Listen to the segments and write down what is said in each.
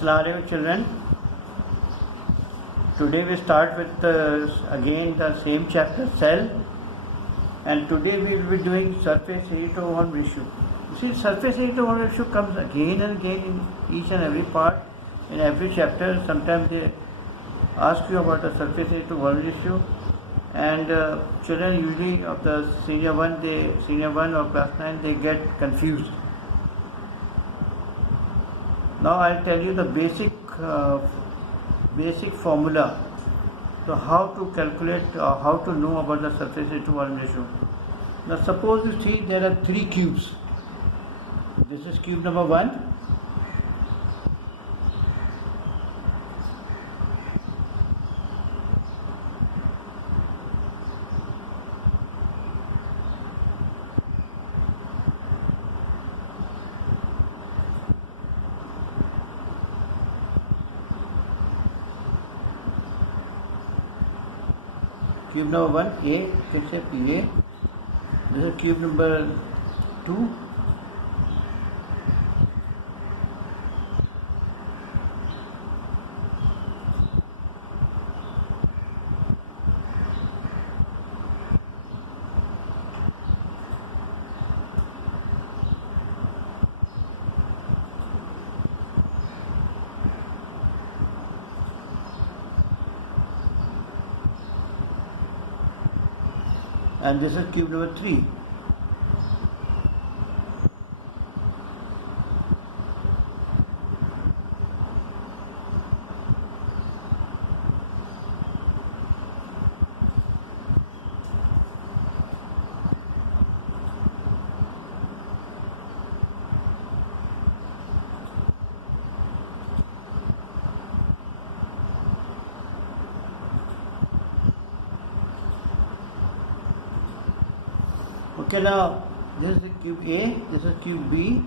Assalamualaikum children. Today we start with again the same chapter, cell, and today we will be doing surface area to volume ratio. You see, surface area to volume ratio comes again and again in each and every part, in every chapter. Sometimes they ask you about the surface area to volume ratio, and children usually of the senior 1 or class 9, they get confused. Now I'll tell you the basic formula. So how to calculate, how to know about the surface area to volume ratio. Now suppose you see there are 3 cubes. This is cube number 1. Cube number 1, A, except A. This is cube number 2. And this is cube number 3. Okay, now this is cube A, this is cube B,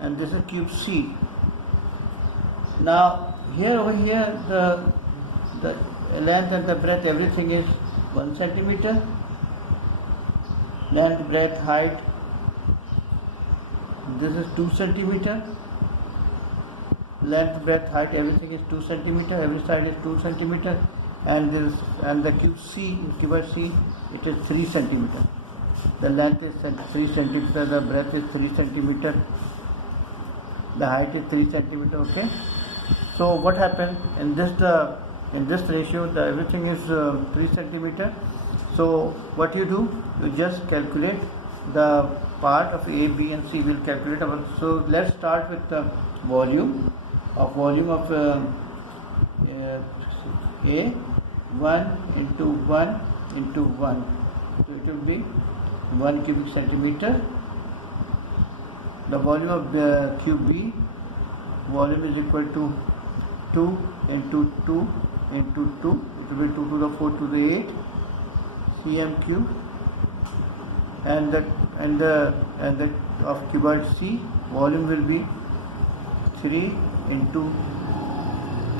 and this is cube C. Now over here the length and the breadth, everything is 1 centimeter. Length, breadth, height, this is 2 centimeter. Length, breadth, height, everything is 2 centimeter. Every side is 2 centimeter, and the cube C, cube C, it is 3 centimeter. The length is 3 centimeter, the breadth is 3 centimeter, the height is 3 centimeter. Okay. So what happened in this ratio? Everything is 3 centimeter. So what you do? You just calculate the part of A, B, and C. Will calculate. So let's start with the volume of A, 1 into 1 into 1. So it will be 1 cubic centimeter. The volume of the cube B, volume is equal to 2 into 2 into 2. It will be 2 to the 4 to the 8 cm cube. And the of cuboid C, volume will be 3 into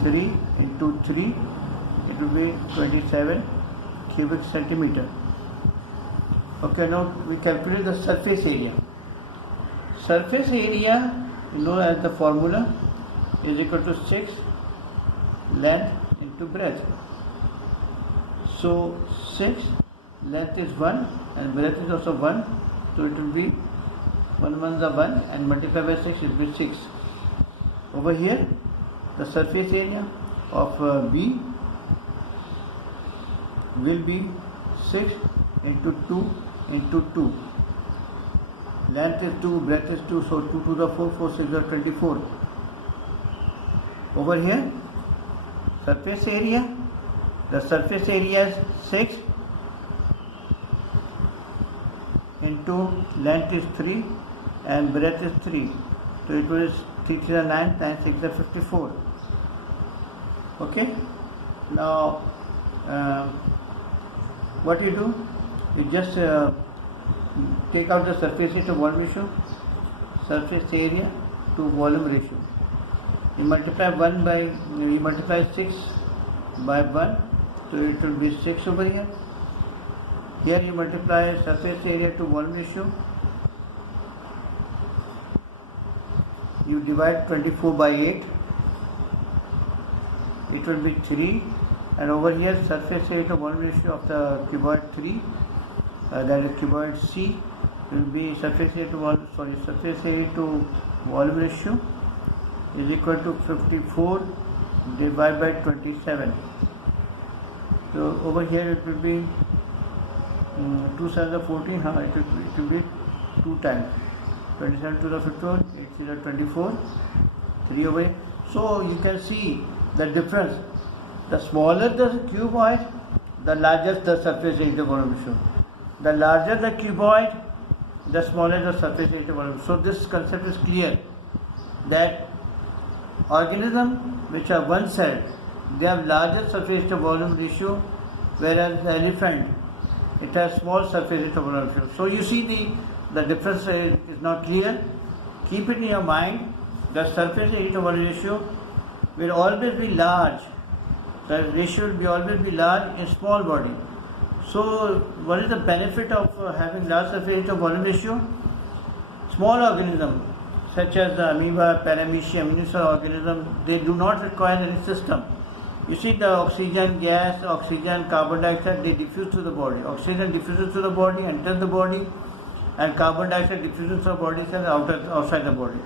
3 into 3. It will be 27 cubic centimeter. Okay, now we calculate the surface area. Surface area, as the formula, is equal to 6 length into breadth. So 6, length is 1 and breadth is also 1. So it will be 1 1 is 1 and multiplied by 6, it will be 6. Over here, the surface area of B will be 6 into 2 into 2. Length is 2, breadth is 2, so 2 to the 4, 4 6 is 24. Over here, surface area, the surface area is 6 into length is 3 and breadth is 3. So it was 3 3 is 9, 9 6 is 54. Okay. Now what you do? You just take out the surface area to volume ratio, surface area to volume ratio. You multiply 6 by 1, so it will be 6 over here. Here you multiply surface area to volume ratio. You divide 24 by 8, it will be 3, and over here surface area to volume ratio of the cuboid 3, that is cuboid C, will be surface area to volume ratio is equal to 54 divided by 27. So over here it will be 2 7 14, it will be 2 times 27 to the 54, 8 0 24, 3 over here. So you can see the difference. The smaller the cuboid, the larger the surface area to volume ratio. The larger the cuboid, the smaller the surface area to volume. So this concept is clear that organisms which are one-celled, they have larger surface to volume ratio, whereas the elephant, it has small surface to volume ratio. So you see the difference is not clear. Keep it in your mind. The surface area to volume ratio will always be large. The ratio will always be large in small body. So what is the benefit of having large surface area to volume ratio? Small organisms such as the amoeba, paramecium, unicellular organisms, they do not require any system. You see the oxygen gas, oxygen, carbon dioxide, they diffuse to the body. Oxygen diffuses to the body, enters the body, and carbon dioxide diffuses to the body cells outside the body.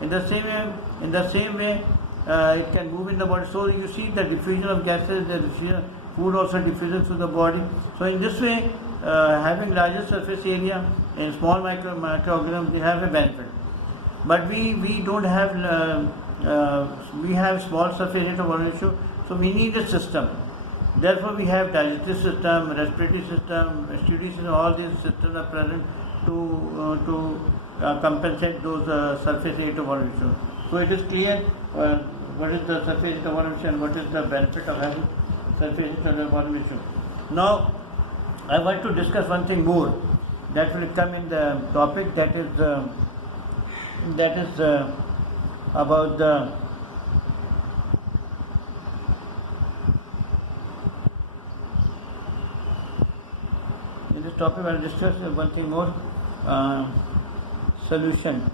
In the same way, it can move in the body. So you see the diffusion of gases, the diffusion, food also diffuses to the body. So in this way, having larger surface area in small microorganisms, they have a benefit. But we don't have, we have small surface area to volume ratio, so we need a system. Therefore, we have digestive system, respiratory system, STD system, all these systems are present to compensate those surface area to volume ratio. So it is clear what is the surface area to volume ratio and what is the benefit of having surface area to volume ratio. Now, I want to discuss one thing more that will come in the topic, that is about the in this topic I will discuss one thing more, solution.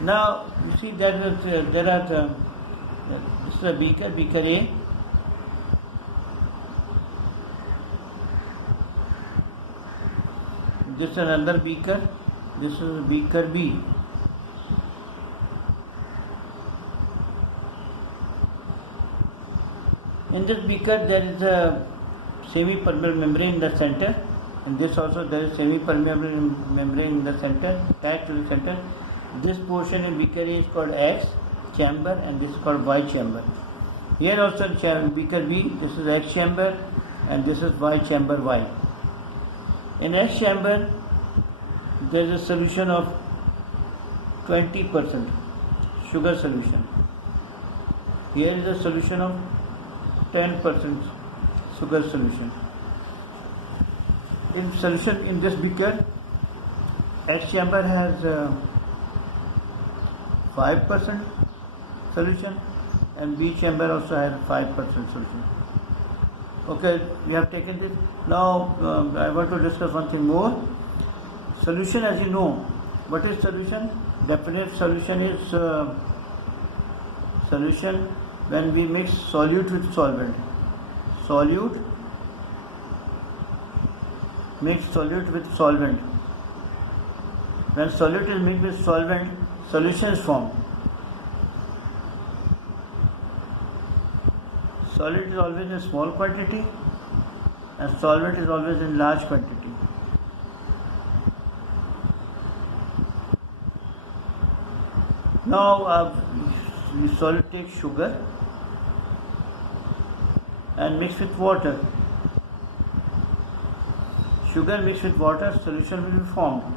Now you see that there are this is a beaker A. This is another beaker. This is beaker B. In this beaker there is a semi-permeable membrane in the center, and this also there is semi-permeable membrane in the center, attached to the center. This portion in beaker A is called X chamber and this is called Y chamber. Here also beaker B, this is X chamber and this is Y chamber Y. In X chamber there is a solution of 20% sugar solution. Here is a solution of 10% sugar solution. In solution in this beaker, X chamber has 5% solution and B chamber also has 5% solution. Okay, we have taken this. Now I want to discuss one thing more. Solution, as you know, what is solution? Definite solution is solution when we mix solute with solvent. Solute, mix solute with solvent. When solute is mixed with solvent, solution is formed. Solid is always in small quantity and solvent is always in large quantity. Now we solid take sugar and mix with water. Sugar mixed with water, solution will be formed.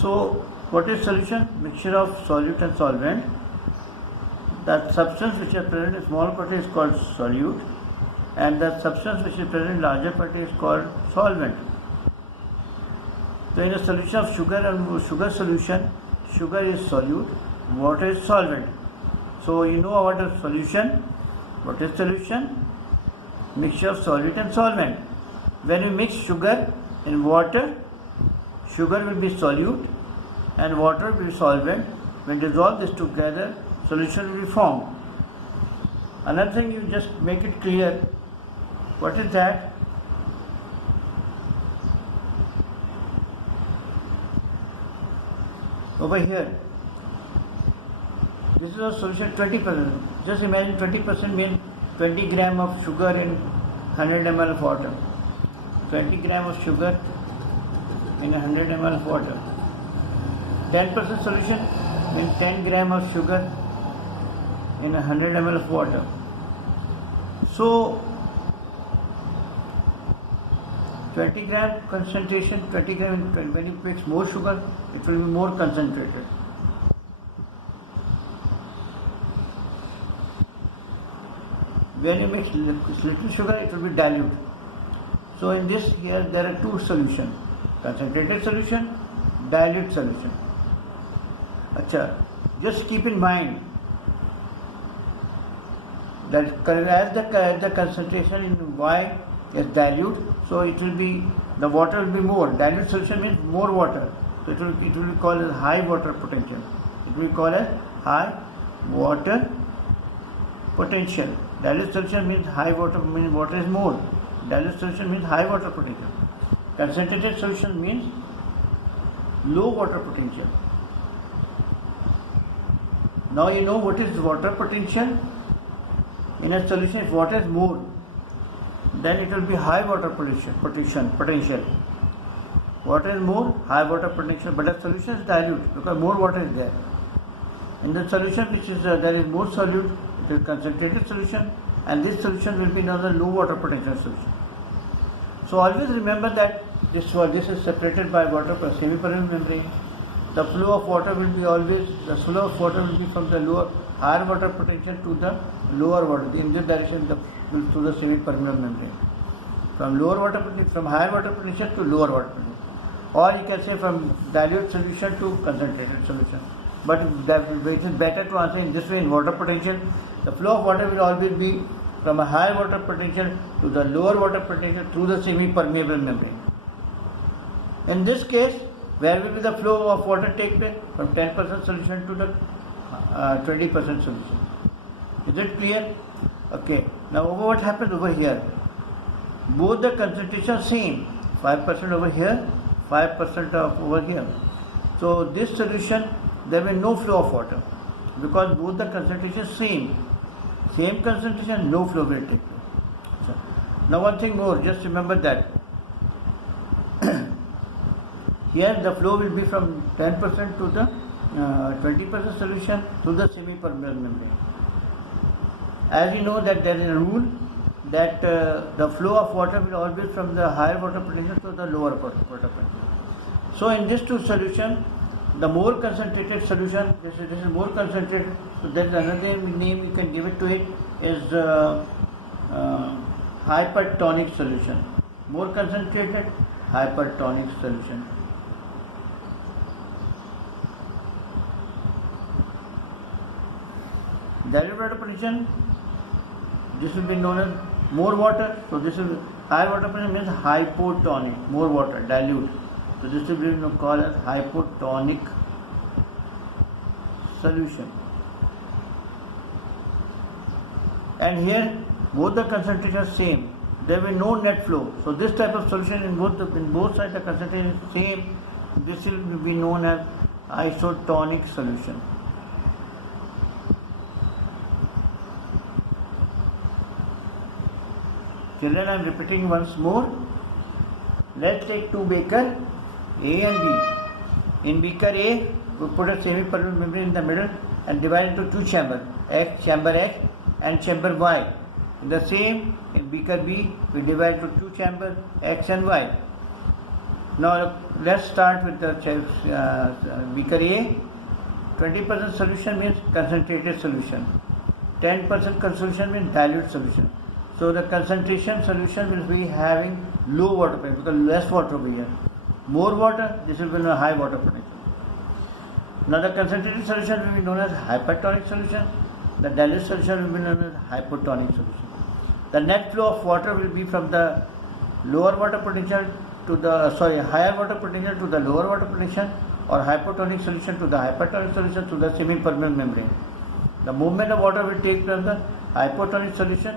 So what is solution? Mixture of solute and solvent. That substance which is present in small quantity is called solute, and the substance which is present in larger quantity is called solvent. So in a solution of sugar and sugar solution, sugar is solute, water is solvent. So you know what is solution? What is solution? Mixture of solute and solvent. When you mix sugar in water, sugar will be solute and water will be solvent. When dissolve this together, solution will be formed. Another thing, you just make it clear. What is that? Over here, this is a solution 20%. Just imagine 20% means 20 gram of sugar in 100 ml of water. 20 gram of sugar in 100 ml of water. 10% solution means 10 gram of sugar in 100 ml of water. So 20 gram concentration, 20 gram, when you mix more sugar, it will be more concentrated. When you mix little sugar, it will be dilute. So in this here, there are two solutions: concentrated solution, dilute solution. Achha, just keep in mind that as the concentration in Y is dilute, so it will be, the water will be more. Dilute solution means more water, so it will be called as high water potential. It will be called as high water potential. Dilute solution means high water, means water is more. Dilute solution means high water potential. Concentrated solution means low water potential. Now you know what is water potential. In a solution, if water is more, then it will be high water potential. Water is more, high water potential, but the solution is dilute because more water is there. In the solution which is there is more solute, it is concentrated solution, and this solution will be another low water potential solution. So always remember that this is separated by water per semi-permeable membrane. The flow of water will be from the higher water potential to the lower water. In this direction, to the semi-permeable membrane. From higher water potential to lower water potential. Or you can say from dilute solution to concentrated solution. But it is better to answer in this way. In water potential, the flow of water will always be from a higher water potential to the lower water potential through the semi-permeable membrane. In this case, where will be the flow of water take place? From 10% solution to the 20% solution. Is it clear? Okay. Now what happens over here? Both the concentration are same. 5% over here, 5% over here. So this solution, there will be no flow of water because both the concentration are same. Same concentration, no flow will take place. So, now one thing more, just remember that here the flow will be from 10% to the 20% solution to the semi-permeable membrane. As you know that there is a rule that the flow of water will always from the higher water potential to the lower water potential. So in these two solutions, the more concentrated solution, this is more concentrated, so there is another name you can give it to it, is hypertonic solution. More concentrated, hypertonic solution. Dilute water potential, this will be known as more water, so this is higher water potential means hypotonic, more water, dilute. So this will be called as hypotonic solution. And here both the concentration are same. There will be no net flow. So this type of solution in both sides the concentration is same. This will be known as isotonic solution. Children, I am repeating once more. Let's take two beakers, A and B. In beaker A, we put a semi-permeable membrane in the middle and divide into two chambers, chamber X and chamber Y. In the same, in beaker B, we divide into two chambers, X and Y. Now, let's start with the beaker A. 20% solution means concentrated solution. 10% solution means dilute solution. So the concentration solution will be having low water potential because less water over here. More water, this will be a high water potential. Now the concentrated solution will be known as hypertonic solution. The dilute solution will be known as hypotonic solution. The net flow of water will be from the lower water potential to the higher water potential to the lower water potential, or hypotonic solution to the hypertonic solution to the semi-permeable membrane. The movement of water will take from the hypotonic solution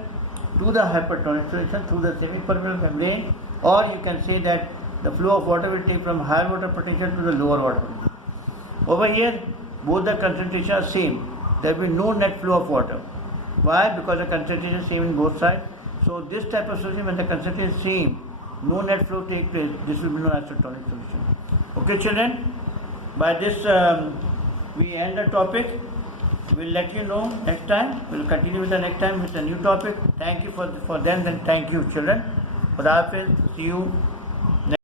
to the hypertonic solution through the semi-permeable membrane, or you can say that the flow of water will take from higher water potential to the lower water potential. Over here, both the concentrations are same. There will be no net flow of water. Why? Because the concentration is same in both sides. So this type of solution, when the concentration is same, no net flow takes place. This will be known as isotonic solution. Okay, children. By this, we end the topic. We'll let you know next time. We'll continue with the next time with a new topic. Thank you for them. Then thank you, children. Khuda Hafiz. See you.